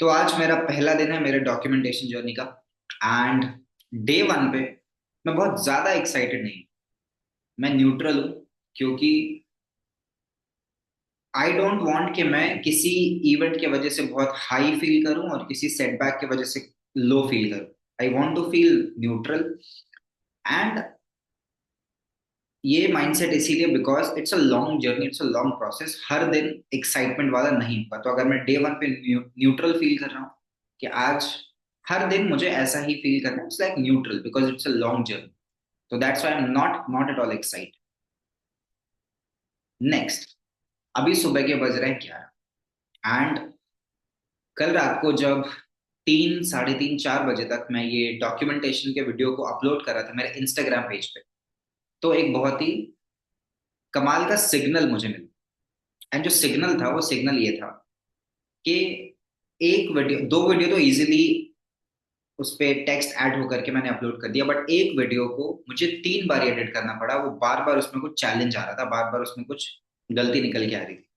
तो आज मेरा पहला दिन है मेरे डॉक्यूमेंटेशन जर्नी का। एंड डे वन पे मैं बहुत ज्यादा एक्साइटेड नहीं हूँ। मैं न्यूट्रल हूँ क्योंकि आई डोंट वांट कि मैं किसी इवेंट की वजह से बहुत हाई फील करूं और किसी सेटबैक की वजह से लो फील करूं। I want to feel neutral. And ये माइंडसेट इसीलिए because it's a long journey, it's a long process. हर दिन एक्साइटमेंट वाला नहीं होगा। तो अगर मैं डे वन पे न्यूट्रल फील कर रहा हूँ कि आज हर दिन मुझे ऐसा ही फील करना है, it's like neutral because it's a long journey. तो that's why I am not at all excited. Next, अभी सुबह के बज रहे हैं 11 एंड कल रात को जब 3, साढ़े 3, 4 बजे तक मैं ये डॉक्यूमेंटेशन के वीडियो को अपलोड कर रहा था मेरे इंस्टाग्राम पेज पे, तो एक बहुत ही कमाल का सिग्नल मुझे मिला। एंड जो सिग्नल था वो सिग्नल ये था कि एक वीडियो, दो वीडियो तो इजीली उस पे टेक्स्ट ऐड होकर के मैंने अपलोड कर दिया, बट एक वीडियो को मुझे 3 बार एडिट करना पड़ा। वो बार बार उसमें कुछ चैलेंज आ रहा था, बार बार उसमें कुछ गलती निकल के आ रही थी।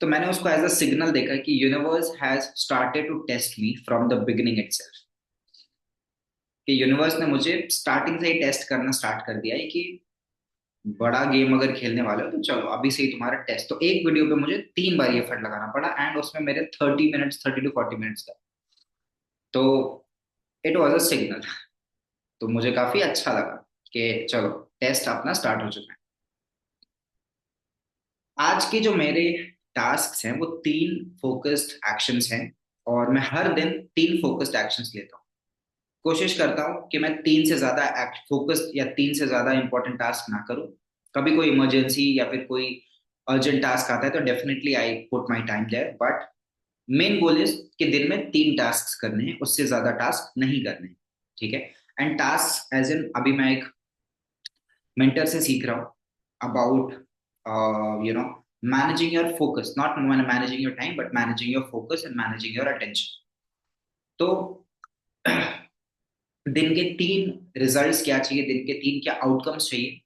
तो मैंने उसको एज अ सिग्नल देखा कि universe has started to test me from the beginning itself. कि यूनिवर्स ने मुझे स्टार्टिंग से ही टेस्ट करना स्टार्ट कर दिया है कि बड़ा गेम अगर खेलने वाले हो तो चलो अभी से ही तुम्हारा टेस्ट। तो एक वीडियो पे मुझे 3 बार ये एफर्ट लगाना पड़ा एंड उसमें मेरे 30 मिनट्स, 30 to 40 मिनट्स का। तो इट वॉज अ सिग्नल। तो मुझे काफी अच्छा लगा कि चलो टेस्ट अपना स्टार्ट हो चुका है। आज के जो मेरे टास्क हैं वो 3 फोकस्ड एक्शंस हैं और मैं हर दिन 3 फोकस्ड एक्शंस लेता हूँ। कोशिश करता हूँ कि मैं 3 से ज्यादा फोकस्ड या 3 से ज्यादा इंपॉर्टेंट टास्क ना करूँ। कभी कोई इमरजेंसी या फिर कोई अर्जेंट टास्क आता है तो definitely I put my time there, but main goal is कि दिन में 3 टास्क करने हैं, उससे ज्यादा टास्क नहीं करने हैं। ठीक है। एंड टास्क एज इन अभी मैं एक मेंटर से सीख रहा हूँ about you know managing your focus, not managing your time but managing your focus and managing your attention. तो दिन के 3 रिजल्ट्स क्या चाहिए, दिन के 3 क्या आउटकम्स चाहिए,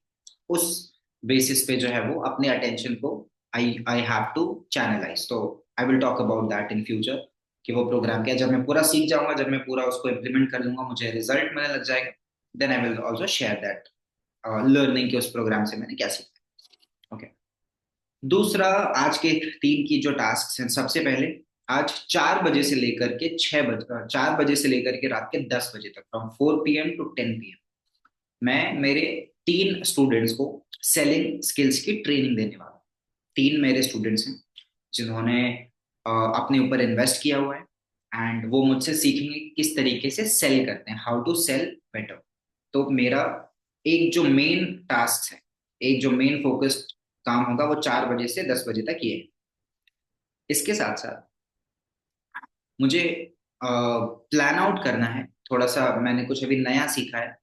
उस बेसिस पे जो है वो अपने अटेंशन को आई आई हैव टू चैनलाइज। तो I will talk about that in future कि वो प्रोग्राम क्या है। जब मैं पूरा सीख जाऊंगा, जब मैं पूरा उसको इम्प्लीमेंट कर लूंगा, मुझे रिजल्ट मिलने लग जाएगा, then I will also share that learning के उस प्रोग्राम से मैंने क्या सीखा। ओके। दूसरा, आज के 3 की जो टास्क हैं, सबसे पहले आज 4 बजे से लेकर के 6 बजे, 4 बजे से लेकर के रात के 10 बजे तक, फ्रॉम 4 PM to 10 PM मैं मेरे 3 स्टूडेंट्स को सेलिंग स्किल्स की ट्रेनिंग देने वाला हूँ। 3 मेरे स्टूडेंट्स हैं जिन्होंने अपने ऊपर इन्वेस्ट किया हुआ है एंड वो मुझसे सीखेंगे कि किस तरीके से सेल करते हैं, हाउ टू सेल बेटर। तो मेरा एक जो मेन टास्क है, एक जो मेन फोकस्ड काम होगा वो 4 बजे से 10 बजे तक ये है। इसके साथ साथ मुझे प्लान आउट करना है। थोड़ा सा मैंने कुछ अभी नया सीखा है,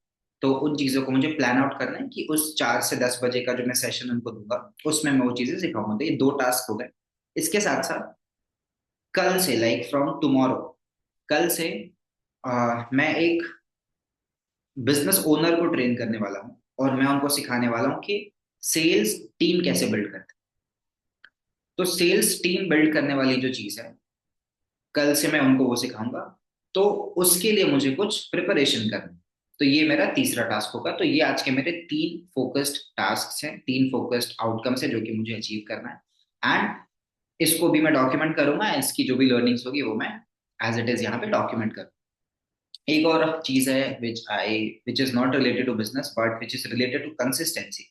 तो उन चीजों को मुझे प्लान आउट करना है कि उस 4 से 10 बजे का जो मैं सेशन उनको दूंगा उसमें मैं वो चीजें सिखाऊंगा। तो ये 2 टास्क हो गए। इसके साथ साथ कल से, लाइक फ्रॉम टुमारो, कल से मैं एक बिजनेस ओनर को ट्रेन करने वाला हूँ और मैं उनको सिखाने वाला हूँ कि सेल्स टीम कैसे बिल्ड करते हैं। तो सेल्स टीम बिल्ड करने वाली जो चीज है, कल से मैं उनको वो सिखाऊंगा। तो उसके लिए मुझे कुछ प्रिपरेशन करनी है। तो ये मेरा तीसरा टास्क होगा। तो ये आज के मेरे 3 फोकस्ड टास्क हैं, 3 फोकस्ड आउटकम्स है जो कि मुझे अचीव करना है। एंड इसको भी मैं डॉक्यूमेंट करूंगा। इसकी जो भी लर्निंग्स होगी वो मैं एज इट इज यहाँ पे डॉक्यूमेंट करूँ। एक और चीज है which is not related to business but which is related to consistency,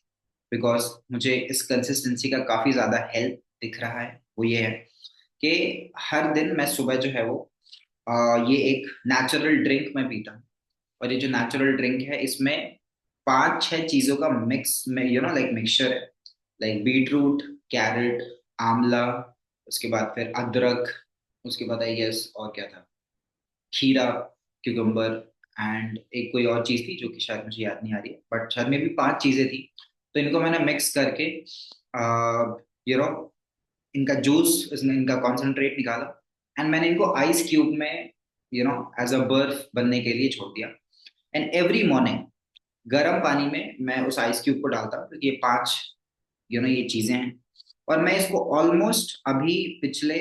because मुझे इस कंसिस्टेंसी का काफी ज्यादा हेल्प दिख रहा है। वो ये है कि हर दिन मैं सुबह जो है वो ये एक नेचुरल ड्रिंक मैं पीता हूँ। और ये जो नेचुरल ड्रिंक है इसमें 5-6 चीजों का मिक्स में, लाइक मिक्सचर है। लाइक बीट रूट, कैरेट, आंवला, उसके बाद फिर अदरक, उसके बाद आई गेस और क्या था, खीरा, क्यूकम्बर, एंड एक कोई और चीज थी जो कि शायद मुझे याद नहीं आ रही है, बट शायद में भी 5 चीजें थी। तो इनको मैंने मिक्स करके यू नो इनका जूस, इसमें इनका कॉन्सेंट्रेट निकाला एंड मैंने इनको आइस क्यूब में एज अ बर्फ बनने के लिए छोड़ दिया। एंड एवरी मॉर्निंग गर्म पानी में मैं उस आइस क्यूब को डालता हूँ क्योंकि ये 5 ये चीजें हैं। और मैं इसको ऑलमोस्ट अभी पिछले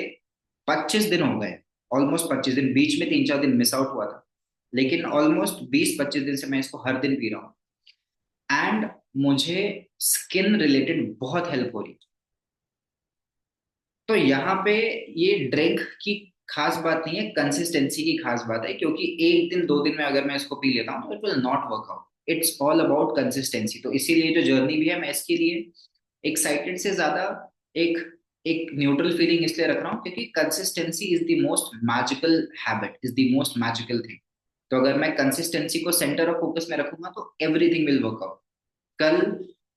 25 दिन हो गए ऑलमोस्ट 25 दिन, बीच में 3-4 दिन मिस आउट हुआ था, लेकिन ऑलमोस्ट 20-25 दिन से मैं इसको हर दिन पी रहा हूँ। एंड मुझे स्किन रिलेटेड बहुत हेल्प हो रही है। तो यहाँ पे ये ड्रिंक की खास बात नहीं है, कंसिस्टेंसी की खास बात है, क्योंकि एक दिन 2 दिन में अगर मैं इसको पी लेता हूँ तो it will not work out. It's all about consistency. तो इसीलिए जो जर्नी भी है, मैं इसके लिए एक्साइटेड से ज्यादा एक एक न्यूट्रल फीलिंग इसलिए रख रहा हूँ, क्योंकि consistency is the most magical habit, is the most magical thing. तो अगर मैं कंसिस्टेंसी को सेंटर ऑफ फोकस में रखूंगा तो एवरीथिंग विल वर्क आउट। कल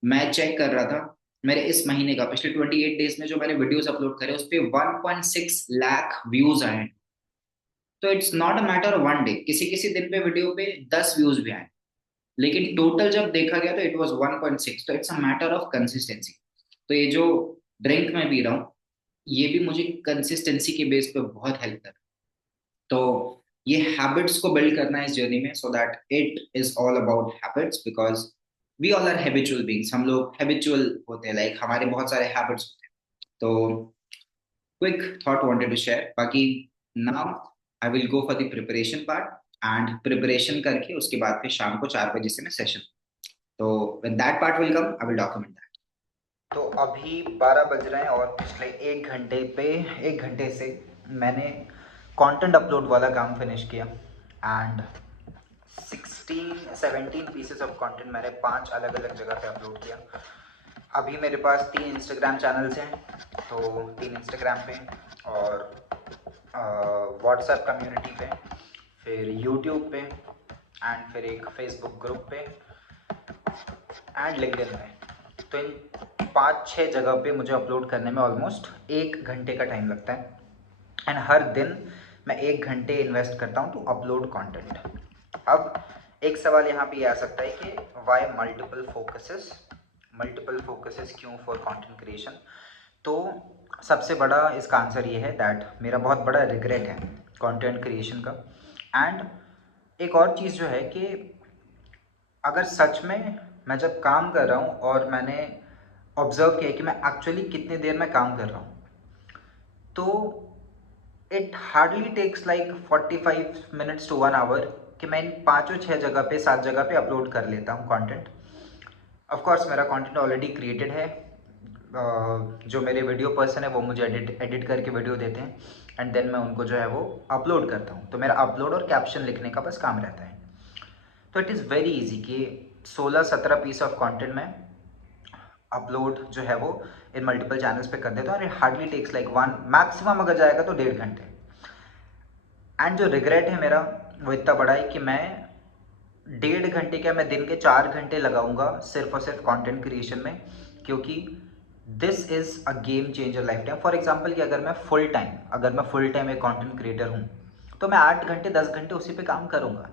मैं चेक कर रहा था, मेरे इस महीने का पिछले 28 डेज में जो मैंने वीडियोस अपलोड करे, उस पे 1.6 लाख व्यूज आए हैं। तो it's not a matter of one day, किसी किसी दिन पे वीडियो पे 10 व्यूज भी आए, लेकिन टोटल जब देखा गया तो इट वाज 1.6। तो it's a matter of consistency. तो ये जो ड्रिंक मैं पी रहा हूँ, ये भी मुझे कंसिस्टेंसी के बेस पे बहुत हेल्प कर। तो ये हैबिट्स को बिल्ड करना है इस जर्नी में, so that it is all about habits, because we all are habitual beings. हम लोग हैबिचुअल होते हैं, लाइक हमारे बहुत सारे हैबिट्स होते हैं। तो quick thought wanted to share. बाकी now I will go for the preparation part, and preparation करके उसके बाद फिर शाम को 4 बजे से मैं सेशन। तो when that part will come I will document that. तो अभी 12 बज रहे हैं और पिछले 1 घंटे से मैंने कंटेंट अपलोड वाला काम फिनिश किया। एंड 16-17 पीसेस ऑफ कंटेंट मैंने 5 अलग अलग जगह पे अपलोड किया। अभी मेरे पास 3 इंस्टाग्राम चैनल्स हैं, तो 3 इंस्टाग्राम पे, और व्हाट्सएप कम्युनिटी पे, फिर यूट्यूब पे, एंड फिर एक फेसबुक ग्रुप पे, एंड लिंक्डइन में। तो इन 5-6 जगह पे मुझे अपलोड करने में ऑलमोस्ट 1 घंटे का टाइम लगता है। एंड हर दिन मैं 1 घंटे इन्वेस्ट करता हूँ टू अपलोड कंटेंट। अब एक सवाल यहाँ पे आ सकता है कि वाई मल्टीपल फोकसेस क्यों फॉर कंटेंट क्रिएशन। तो सबसे बड़ा इसका आंसर ये है दैट मेरा बहुत बड़ा रिग्रेट है कंटेंट क्रिएशन का। एंड एक और चीज़ जो है कि अगर सच में मैं जब काम कर रहा हूँ और मैंने ऑब्जर्व किया कि मैं एक्चुअली कितनी देर में काम कर रहा हूँ, तो it hardly takes like 45 minutes to 1 hour कि मैं इन 5 और 6 जगह पे 7 जगह पे अपलोड कर लेता हूँ कंटेंट। ऑफ कोर्स मेरा कंटेंट ऑलरेडी क्रिएटेड है। जो मेरे वीडियो पर्सन है वो मुझे एडिट करके वीडियो देते हैं, एंड देन मैं उनको जो है वो अपलोड करता हूँ। तो मेरा अपलोड और कैप्शन लिखने का बस काम रहता है। तो इट इज़ वेरी इजी कि 16-17 पीस ऑफ कंटेंट में अपलोड जो है वो इन मल्टीपल चैनल्स पे कर देता हूँ, और it hardly takes like 1, maximum अगर जाएगा तो 1.5 घंटे। एंड जो रिग्रेट है मेरा वो इतना बड़ा है कि मैं 1.5 घंटे क्या, मैं दिन के 4 घंटे लगाऊंगा सिर्फ और सिर्फ कंटेंट क्रिएशन में, क्योंकि this is a game changer life time. For example कि अगर मैं फुल टाइम एक कंटेंट क्रिएटर हूँ, तो मैं 8 घंटे 10 घंटे उसी पे काम करूँगा।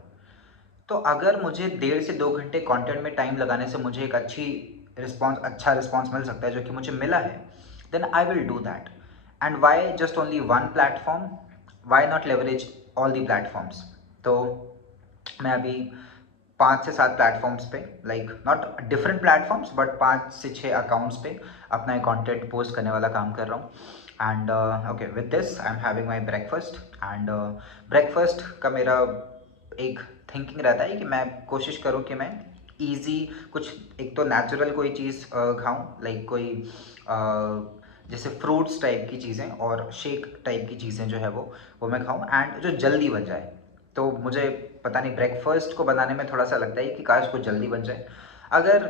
तो अगर मुझे 1.5 से 2 घंटे कंटेंट में टाइम लगाने से मुझे एक अच्छा रिस्पॉन्स मिल सकता है, जो कि मुझे मिला है, then I will do that. And why just only one platform, why not leverage all the platforms. तो मैं अभी 5 से 7 प्लेटफॉर्म्स पे, like not different platforms but 5 से 6 अकाउंट्स पे अपना एक कंटेंट पोस्ट करने वाला काम कर रहा हूँ। And okay, with this I am having my breakfast. And breakfast का मेरा एक थिंकिंग रहता है कि मैं कोशिश करूँ कि मैं ईजी कुछ, एक तो नेचुरल कोई चीज़ खाऊँ, लाइक कोई जैसे फ्रूट्स टाइप की चीज़ें और शेक टाइप की चीज़ें जो है वो मैं खाऊँ, एंड जो जल्दी बन जाए। तो मुझे पता नहीं, ब्रेकफास्ट को बनाने में थोड़ा सा लगता है कि काश कुछ जल्दी बन जाए। अगर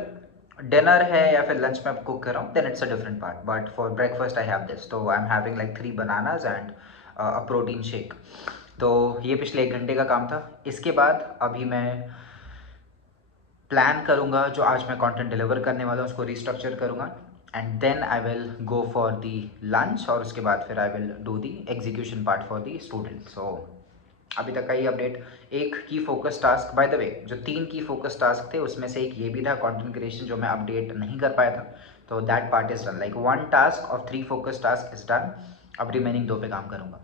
डिनर है या फिर लंच में कुक कर रहा हूँ, then it's a different part, but for breakfast I have this. तो I am having like 3 bananas and a protein shake. तो ये पिछले 1 घंटे का काम था। इसके बाद अभी मैं प्लान करूँगा जो आज मैं कंटेंट डिलीवर करने वाला हूँ उसको रिस्ट्रक्चर करूँगा, and then I will go for the lunch, और उसके बाद फिर I will do the execution part for the student. So अभी तक का ही अपडेट। एक की focus task, by the way जो 3 की फोकस टास्क थे उसमें से एक ये भी था कंटेंट क्रिएशन, जो मैं अपडेट नहीं कर पाया था। तो that part is done, like 1 task of 3 focus task is done. अब रिमेनिंग 2 पे काम करूँगा।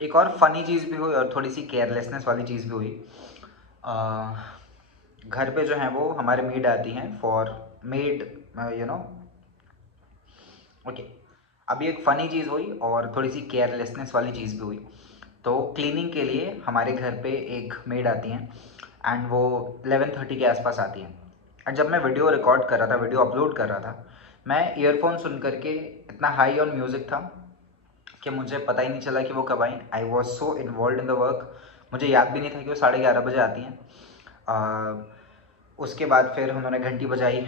एक और फनी चीज़ भी हुई और थोड़ी सी केयरलेसनेस वाली चीज़ भी हुई। घर पे जो है वो हमारे मेड आती हैं for made, you know, okay, अभी एक फ़नी चीज़ हुई और थोड़ी सी केयरलेसनेस वाली चीज़ भी हुई। तो क्लीनिंग के लिए हमारे घर पे एक मेड आती हैं एंड वो 11:30 के आसपास आती हैं। एंड जब मैं वीडियो रिकॉर्ड कर रहा था, वीडियो अपलोड कर रहा था, मैं ईयरफोन सुन करके इतना हाई ऑन म्यूज़िक था कि मुझे पता ही नहीं चला कि वो कब आई। I was so involve in the work, मुझे याद भी नहीं था कि वो 11:30 बजे आती हैं। उसके बाद फिर उन्होंने घंटी बजाई,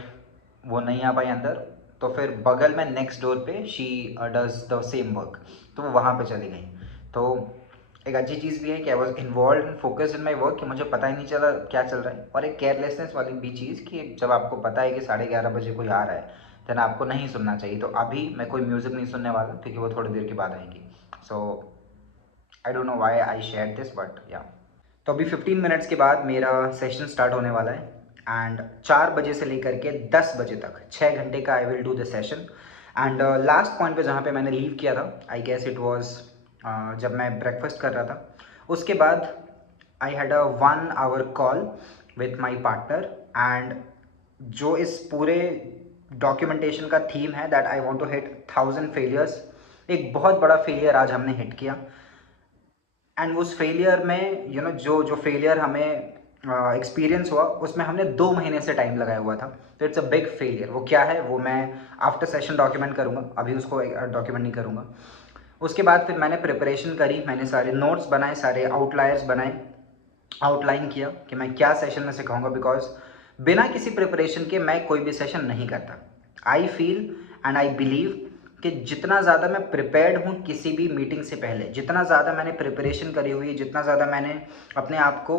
वो नहीं आ पाई अंदर। तो फिर बगल में नेक्स्ट डोर पे she does the same work, तो वो वहाँ पे चली गई। तो एक अच्छी चीज़ भी है कि I was involve and focus in my work, कि मुझे पता ही नहीं चला क्या चल रहा है। और एक केयरलेसनेस वाली भी चीज़ कि जब आपको पता है कि 11:30 बजे कोई आ रहा है, देन आपको नहीं सुनना चाहिए। तो अभी मैं कोई म्यूज़िक नहीं सुनने वाला क्योंकि वो थोड़ी देर के बाद आएगी। So I don't know why I share this, but yeah. तो अभी 15 मिनट्स के बाद मेरा सेशन स्टार्ट होने वाला है एंड 4 बजे से लेकर के 10 बजे तक 6 घंटे का आई will do the session. And last point पे जहाँ पे मैंने लीव किया था, आई गेस इट वाज जब मैं ब्रेकफास्ट कर रहा था, उसके बाद I had a 1 hour call with my partner. And जो इस पूरे डॉक्यूमेंटेशन का थीम है that I want to hit 1000 failures, एक बहुत बड़ा फेलियर आज हमने हिट किया। एंड उस फेलियर में जो जो फेलियर हमें एक्सपीरियंस हुआ, उसमें हमने 2 महीने से टाइम लगाया हुआ था। तो इट्स अ बिग फेलियर। वो क्या है वो मैं आफ्टर सेशन डॉक्यूमेंट करूँगा, अभी उसको डॉक्यूमेंट नहीं करूँगा। उसके बाद फिर मैंने प्रिपरेशन करी, मैंने सारे नोट्स बनाए, सारे आउटलायर्स बनाए, आउटलाइन किया कि मैं क्या सेशन में सिखाऊंगा। बिकॉज बिना किसी प्रिपरेशन के मैं कोई भी सेशन नहीं करता। I feel and I believe कि जितना ज़्यादा मैं प्रिपेयर्ड हूँ किसी भी मीटिंग से पहले, जितना ज़्यादा मैंने प्रिपरेशन करी हुई, जितना ज़्यादा मैंने अपने आप को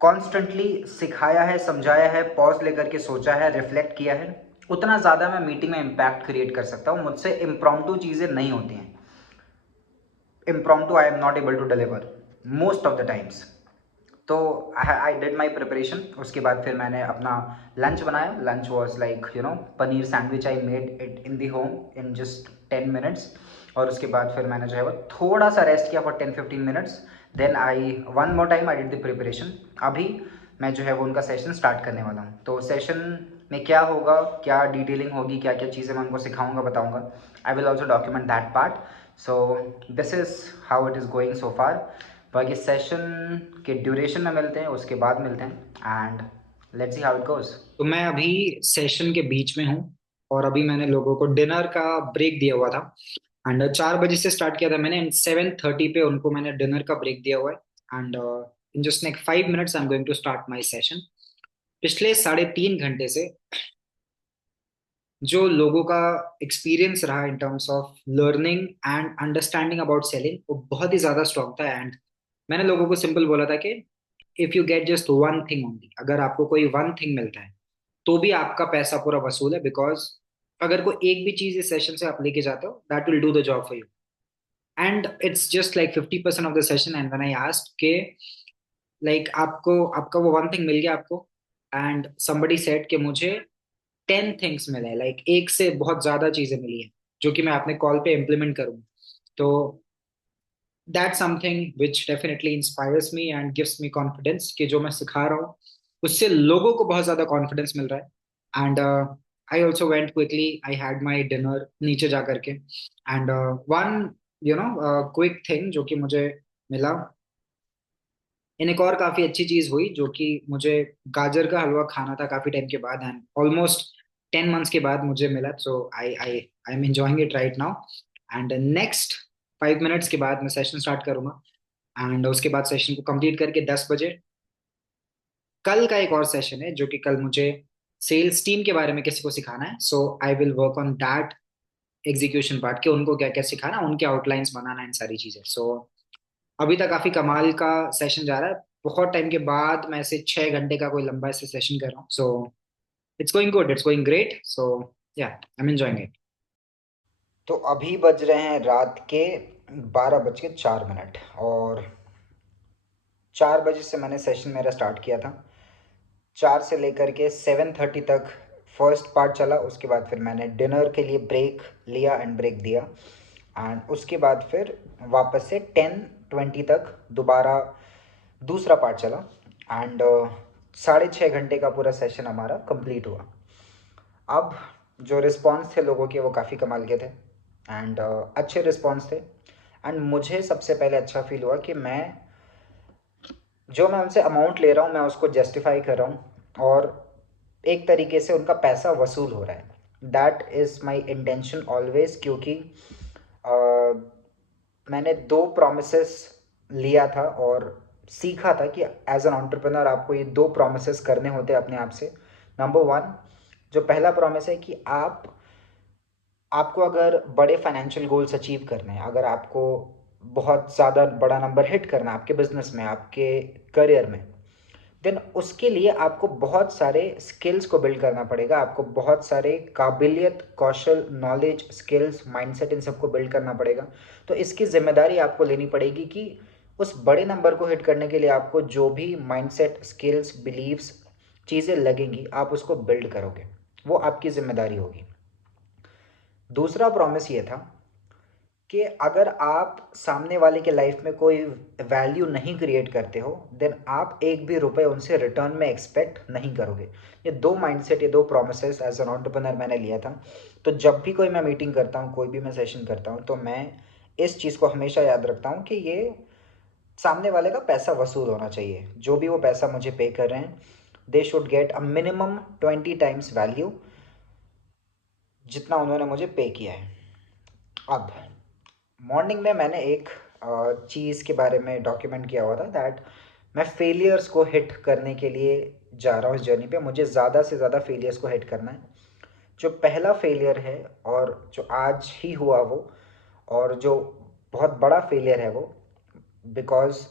कॉन्स्टेंटली सिखाया है, समझाया है, पॉज लेकर के सोचा है, रिफ्लेक्ट किया है, उतना ज़्यादा मैं मीटिंग में इम्पैक्ट क्रिएट कर सकता हूँ। मुझसे इम्प्रॉम्प्टू चीज़ें नहीं होती हैं। Impromptu I am not able to deliver most of the times. तो आई डिड माई प्रिपरेशन। उसके बाद फिर मैंने अपना लंच बनाया। Lunch was like paneer sandwich I made it in the home in just 10 minutes. और उसके बाद फिर मैंने जो है वो थोड़ा सा रेस्ट किया for 10-15 minutes. Then I one more time I did the preparation. अभी मैं जो है वो उनका सेशन स्टार्ट करने वाला हूँ। तो सेशन में क्या होगा, क्या डिटेलिंग होगी, क्या क्या चीज़ें मैं उनको सिखाऊंगा, बताऊंगा। I will also document that part. So this is how it is going so far. बाकी सेशन के ड्यूरेशन में मिलते हैं, उसके बाद मिलते हैं and let's see how it goes. तो मैं अभी सेशन के बीच में हूँ और अभी मैंने लोगों को डिनर का ब्रेक दिया हुआ था। एंड 4 बजे से स्टार्ट किया था मैंने, एंड 7:30 पे उनको मैंने डिनर का ब्रेक दिया हुआ है। And in just next 5 minutes I am going to start my session. पिछले 3.5 घंटे से जो लोगों का एक्सपीरियंस रहा in terms of learning and understanding about selling, वो बहुत ही ज्यादा स्ट्रांग था। एंड मैंने लोगों को सिंपल बोला था कि if you get just one thing only, अगर आपको कोई वन थिंग मिलता है तो भी आपका पैसा पूरा वसूल है। बिकॉज अगर कोई एक भी चीज इस सेशन से आप लेके जाते हो, that will do the job for you. And it's just like 50% of the session. And when I asked के लाइक आपको आपका वो वन थिंग मिल गया आपको, एंड somebody सेड कि मुझे 10 थिंग्स मिले, लाइक एक से बहुत ज्यादा चीजें मिली हैं जो कि मैं अपने कॉल पे इम्प्लीमेंट करूँ। तो that something which definitely inspires me and gives me confidence कि जो मैं सिखा रहा हूँ उससे लोगों को बहुत ज्यादा कॉन्फिडेंस मिल रहा है। And I also went quickly, I had my dinner नीचे जा करके। एंड वन क्विक थिंग जो कि मुझे मिला, इन एक और काफी अच्छी चीज हुई जो कि मुझे गाजर का हलवा खाना था काफी टाइम के बाद, एंड ऑलमोस्ट 10 मंथ्स के बाद मुझे मिला। So I I I am enjoying it right now. And next 5 minutes के बाद मैं सेशन स्टार्ट करूंगा। एंड उसके बाद सेशन को कंप्लीट करके 10 बजे कल का एक और सेशन है जो कि कल मुझे सेल्स टीम के बारे में किसी को सिखाना है। So I will work on that execution part, कि उनको क्या क्या सिखाना, उनके आउटलाइंस बनाना, इन सारी चीजें। सो अभी तक काफी कमाल का सेशन जा रहा है। बहुत टाइम के बाद मैं ऐसे 6 घंटे का कोई लंबा ऐसे सेशन कर रहा हूँ। So it's going good, it's going great. So yeah I am enjoying it. तो अभी बज रहे हैं रात के 12:04 और 4 बजे से मैंने सेशन मेरा स्टार्ट किया था। 4 से लेकर के 7:30 तक फर्स्ट पार्ट चला। उसके बाद फिर मैंने डिनर के लिए ब्रेक लिया एंड ब्रेक दिया। एंड उसके बाद फिर वापस से 10:20 तक दोबारा दूसरा पार्ट चला। एंड 6.5 घंटे का पूरा सेशन हमारा कंप्लीट हुआ। अब जो रिस्पॉन्स थे लोगों के वो काफ़ी कमाल के थे। एंड अच्छे रिस्पॉन्स थे। एंड मुझे सबसे पहले अच्छा फील हुआ कि मैं उनसे अमाउंट ले रहा हूँ मैं उसको जस्टिफाई कर रहा हूँ और एक तरीके से उनका पैसा वसूल हो रहा है। That is my intention always, क्योंकि अ, मैंने 2 प्रोमिसेस लिया था और सीखा था कि एज एन एंटरप्रेन्योर आपको ये 2 प्रोमिसेस करने होते हैं अपने आप से। नंबर 1, जो पहला प्रॉमिस है कि आपको अगर बड़े फाइनेंशियल गोल्स अचीव करने हैं, अगर आपको बहुत ज़्यादा बड़ा नंबर हिट करना है आपके बिजनेस में, आपके करियर में, देन उसके लिए आपको बहुत सारे स्किल्स को बिल्ड करना पड़ेगा। आपको बहुत सारे काबिलियत, कौशल, नॉलेज, स्किल्स, माइंडसेट, इन सबको बिल्ड करना पड़ेगा। तो इसकी जिम्मेदारी आपको लेनी पड़ेगी कि उस बड़े नंबर को हिट करने के लिए आपको जो भी माइंडसेट, स्किल्स, बिलीव्स, चीज़ें लगेंगी, आप उसको बिल्ड करोगे। वो आपकी जिम्मेदारी होगी। दूसरा प्रॉमिस ये था कि अगर आप सामने वाले के लाइफ में कोई वैल्यू नहीं क्रिएट करते हो, देन आप एक भी रुपए उनसे रिटर्न में एक्सपेक्ट नहीं करोगे। ये 2 माइंडसेट, ये 2 प्रोमिसेस एज एन एंटरप्रेन्योर मैंने लिया था। तो जब भी कोई मैं मीटिंग करता हूँ, कोई भी मैं सेशन करता हूँ, तो मैं इस चीज़ को हमेशा याद रखता हूँ कि ये सामने वाले का पैसा वसूल होना चाहिए। जो भी वो पैसा मुझे पे कर रहे हैं, they should get a minimum 20 times value जितना उन्होंने मुझे पे किया है। अब मॉर्निंग में मैंने एक चीज़ के बारे में डॉक्यूमेंट किया हुआ था दैट मैं फेलियर्स को हिट करने के लिए जा रहा हूँ इस जर्नी पे। मुझे ज़्यादा से ज़्यादा फेलियर्स को हिट करना है। जो पहला फेलियर है और जो आज ही हुआ वो, और जो बहुत बड़ा फेलियर है वो, बिकॉज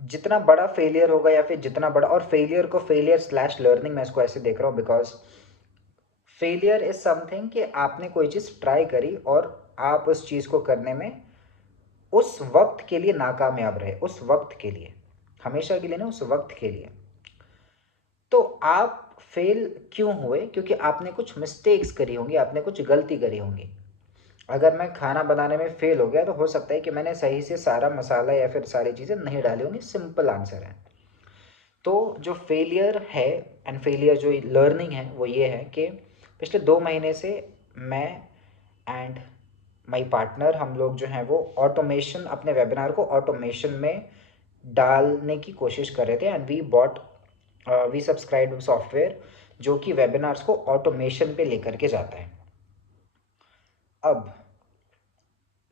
जितना बड़ा फेलियर होगा या फिर जितना बड़ा, और फेलियर को फेलियर स्लैश लर्निंग मैं इसको ऐसे देख रहा हूँ, बिकॉज फेलियर इज समथिंग कि आपने कोई चीज़ ट्राई करी और आप उस चीज़ को करने में उस वक्त के लिए नाकामयाब रहे, उस वक्त के लिए, हमेशा के लिए नहीं, उस वक्त के लिए। तो आप फेल क्यों हुए? क्योंकि आपने कुछ मिस्टेक्स करी होंगी, आपने कुछ गलती करी होंगी। अगर मैं खाना बनाने में फेल हो गया तो हो सकता है कि मैंने सही से सारा मसाला या फिर सारी चीज़ें नहीं डाली होंगी। सिंपल आंसर है। तो जो फेलियर है एंड फेलियर जो लर्निंग है वो ये है कि पिछले 2 महीने से मैं एंड माई पार्टनर, हम लोग जो हैं वो ऑटोमेशन, अपने वेबिनार को ऑटोमेशन में डालने की कोशिश कर रहे थे। एंड वी सब्सक्राइब सॉफ्टवेयर जो कि वेबिनार्स को ऑटोमेशन पे लेकर के जाता है। अब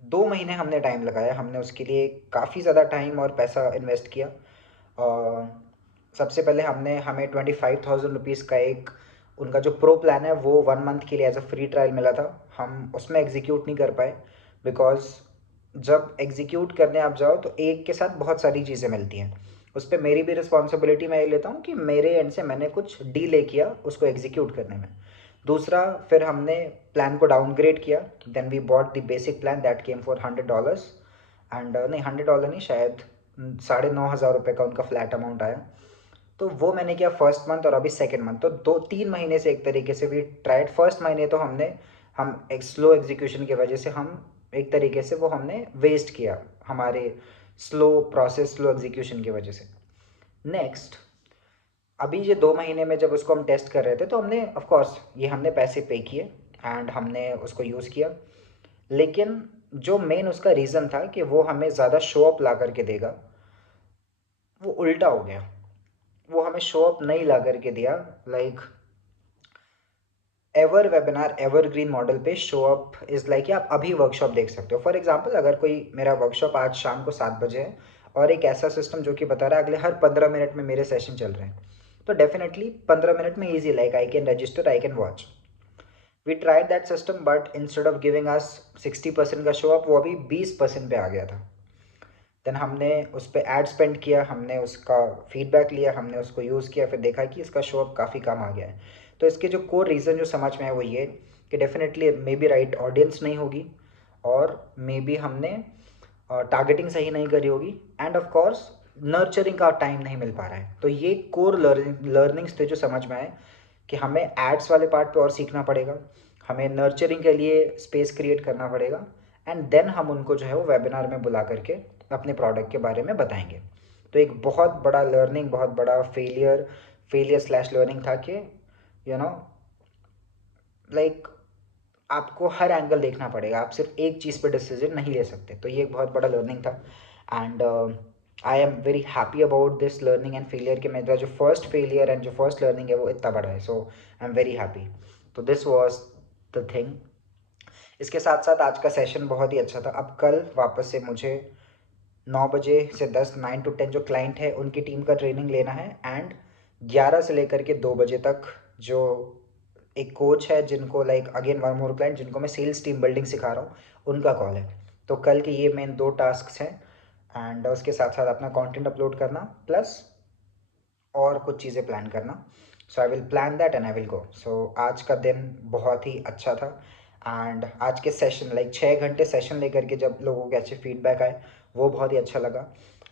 2 महीने हमने टाइम लगाया, हमने उसके लिए काफ़ी ज़्यादा टाइम और पैसा इन्वेस्ट किया। सबसे पहले हमें 25,000 रुपीज़ का एक उनका जो प्रो प्लान है वो 1 मंथ के लिए एज अ फ्री ट्रायल मिला था। हम उसमें एग्जीक्यूट नहीं कर पाए, बिकॉज जब एग्जीक्यूट करने आप जाओ तो एक के साथ बहुत सारी चीज़ें मिलती हैं। उस पर मेरी भी रिस्पॉन्सिबिलिटी मैं ये लेता हूँ कि मेरे एंड से मैंने कुछ डीले किया उसको एग्जीक्यूट करने में। दूसरा, फिर हमने प्लान को डाउनग्रेड किया। Then we bought the basic plan that came for $100। And नहीं, $100 नहीं, शायद 9,500 रुपये का उनका फ्लैट अमाउंट आया। तो वो मैंने किया फर्स्ट मंथ, और अभी सेकेंड मंथ। तो 2-3 महीने से एक तरीके से वी ट्राइड। फर्स्ट महीने तो हम एक स्लो एग्जीक्यूशन की वजह से हम एक तरीके से वो हमने वेस्ट किया, हमारे स्लो प्रोसेस, स्लो एग्जीक्यूशन की वजह से। नेक्स्ट, अभी ये 2 महीने में जब उसको हम टेस्ट कर रहे थे तो हमने ऑफ कोर्स ये हमने पैसे पे किए एंड हमने उसको यूज़ किया। लेकिन जो मेन उसका रीज़न था कि वो हमें ज़्यादा शो अप ला करके देगा, वो उल्टा हो गया। वो हमें शो अप नहीं ला करके दिया। Like ever webinar evergreen model पे शो अप इज़ लाइक आप अभी वर्कशॉप देख सकते हो। फॉर एग्जांपल, अगर कोई मेरा वर्कशॉप आज शाम को 7 बजे है और एक ऐसा सिस्टम जो कि बता रहा है अगले हर 15 मिनट में मेरे सेशन चल रहे हैं, तो डेफिनेटली 15 मिनट में easy, like I can register, I can watch. We tried that system, but instead of giving us 60% का शो अप, वो अभी 20% पे आ गया था। देन हमने उस पर एड स्पेंड किया, हमने उसका फीडबैक लिया, हमने उसको यूज़ किया, फिर देखा कि इसका शो अप काफ़ी कम आ गया है। तो इसके जो कोर रीज़न जो समझ में है वो ये कि definitely may be right audience नहीं होगी, और मे बी हमने टारगेटिंग सही नहीं करी होगी, एंड ऑफ कोर्स नर्चरिंग का टाइम नहीं मिल पा रहा है। तो ये कोर लर्निंग्स थे जो समझ में आए कि हमें एड्स वाले पार्ट पे और सीखना पड़ेगा, हमें नर्चरिंग के लिए स्पेस क्रिएट करना पड़ेगा, एंड देन हम उनको जो है वो वेबिनार में बुला करके अपने प्रोडक्ट के बारे में बताएंगे। तो एक बहुत बड़ा लर्निंग, बहुत बड़ा फेलियर स्लैश लर्निंग था कि यू नो लाइक आपको हर एंगल देखना पड़ेगा, आप सिर्फ एक चीज़ पे डिसीजन नहीं ले सकते। तो ये एक बहुत बड़ा लर्निंग था। And I am very happy about this learning and failure कि मेरा जो फर्स्ट फेलियर एंड जो फर्स्ट लर्निंग है वो इतना बड़ा है। So I am very happy. तो दिस वॉज द थिंग। इसके साथ साथ आज का सेशन बहुत ही अच्छा था। अब कल वापस से मुझे 9 बजे से 10, 9 to 10 जो क्लाइंट है उनकी टीम का ट्रेनिंग लेना है। एंड 11 से लेकर के 2 बजे तक जो एक कोच है जिनको like again one more client जिनको मैं सेल्स टीम बिल्डिंग सिखा रहा हूँ, उनका कॉल है। तो कल के ये मेन 2 टास्क हैं। एंड उसके साथ साथ अपना कंटेंट अपलोड करना प्लस और कुछ चीज़ें प्लान करना। So I will plan that and I will go. So आज का दिन बहुत ही अच्छा था। एंड आज के सेशन लाइक 6 घंटे सेशन लेकर के जब लोगों के अच्छे फीडबैक आए वो बहुत ही अच्छा लगा।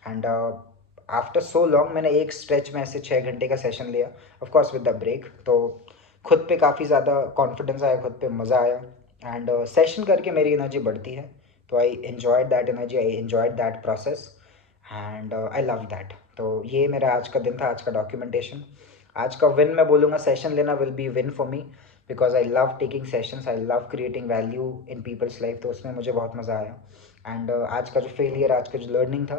एंड आफ्टर सो लॉन्ग मैंने एक स्ट्रेच में ऐसे 6 घंटे का सेशन लिया, of course with the break. तो खुद पे काफ़ी ज़्यादा कॉन्फिडेंस आया, खुद पे मज़ा आया। एंड सेशन करके मेरी एनर्जी बढ़ती है। तो I enjoyed that energy, I enjoyed that process and I love that. तो ये मेरा आज का दिन था, आज का डॉक्यूमेंटेशन। आज का विन मैं बोलूँगा सेशन लेना will be win for me, because I love taking sessions, I love creating value in people's life. तो उसमें मुझे बहुत मज़ा आया। एंड आज का जो फेलियर, आज का जो लर्निंग था,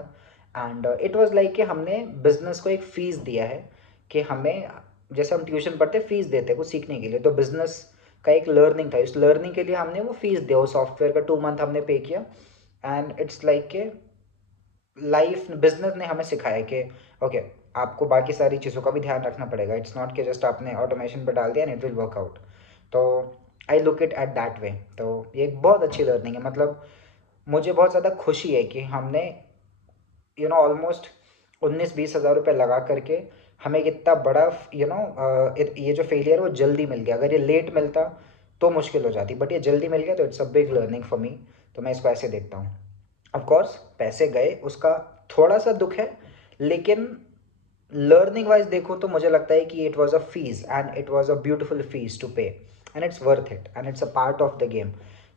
एंड इट वाज लाइक कि हमने बिजनेस को एक फ़ीस दिया है कि हमें, जैसे हम ट्यूशन पढ़ते फ़ीस देते हैं कुछ सीखने के लिए, तो बिजनेस का एक लर्निंग था। इस लर्निंग के लिए हमने वो फ़ीस दिया, वो सॉफ्टवेयर का 2 मंथ हमने पे किया। एंड इट्स लाइक के लाइफ बिजनेस ने हमें सिखाया कि ओके आपको बाकी सारी चीज़ों का भी ध्यान रखना पड़ेगा। इट्स नॉट कि जस्ट आपने ऑटोमेशन पर डाल दिया and it will work out. तो I look it at that way. तो ये एक बहुत अच्छी लर्निंग है। मतलब मुझे बहुत ज़्यादा खुशी है कि हमने ऑलमोस्ट 19-20 हज़ार रुपये लगा करके हमें एक इतना बड़ा ये जो फेलियर है वो जल्दी मिल गया। अगर ये लेट मिलता तो मुश्किल हो जाती, बट ये जल्दी मिल गया तो it's a big learning for me. तो मैं इसको ऐसे देखता हूँ। ऑफ कोर्स पैसे गए उसका थोड़ा सा दुख है, लेकिन लर्निंग वाइज देखो तो मुझे लगता है कि it was a fees and it was a beautiful fees to pay and it's worth it and it's a part of the game.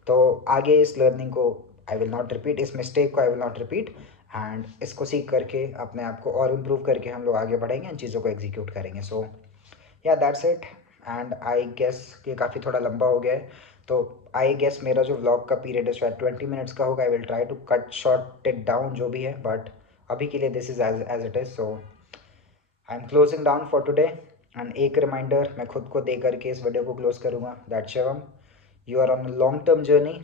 तो आगे इस लर्निंग को आई विल नॉट रिपीट, इस मिस्टेक को I will not repeat. And इसको सीख करके अपने आप को और इम्प्रूव करके हम लोग आगे बढ़ेंगे एंड चीज़ों को एग्जीक्यूट करेंगे। सो या that's it. And I guess कि काफ़ी थोड़ा लंबा हो गया है। तो आई गेस मेरा जो व्लॉग का पीरियड है शायद 20 मिनट्स का होगा। I will try to cut short it down जो भी है, बट अभी के लिए this is as it is. So I am closing down for today. And एक रिमाइंडर मैं खुद को दे करके इस वीडियो को क्लोज करूँगा, that Shivam, you are on long term journey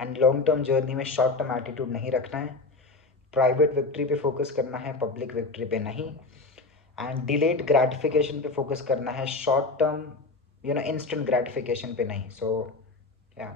and long term journey में शॉर्ट टर्म एटीट्यूड नहीं रखना है। प्राइवेट विक्ट्री पे फोकस करना है, पब्लिक विक्ट्री पे नहीं। एंड डिलेड ग्रेटिफिकेशन पे फोकस करना है, शॉर्ट टर्म इंस्टेंट ग्रेटिफिकेशन पे नहीं। सो या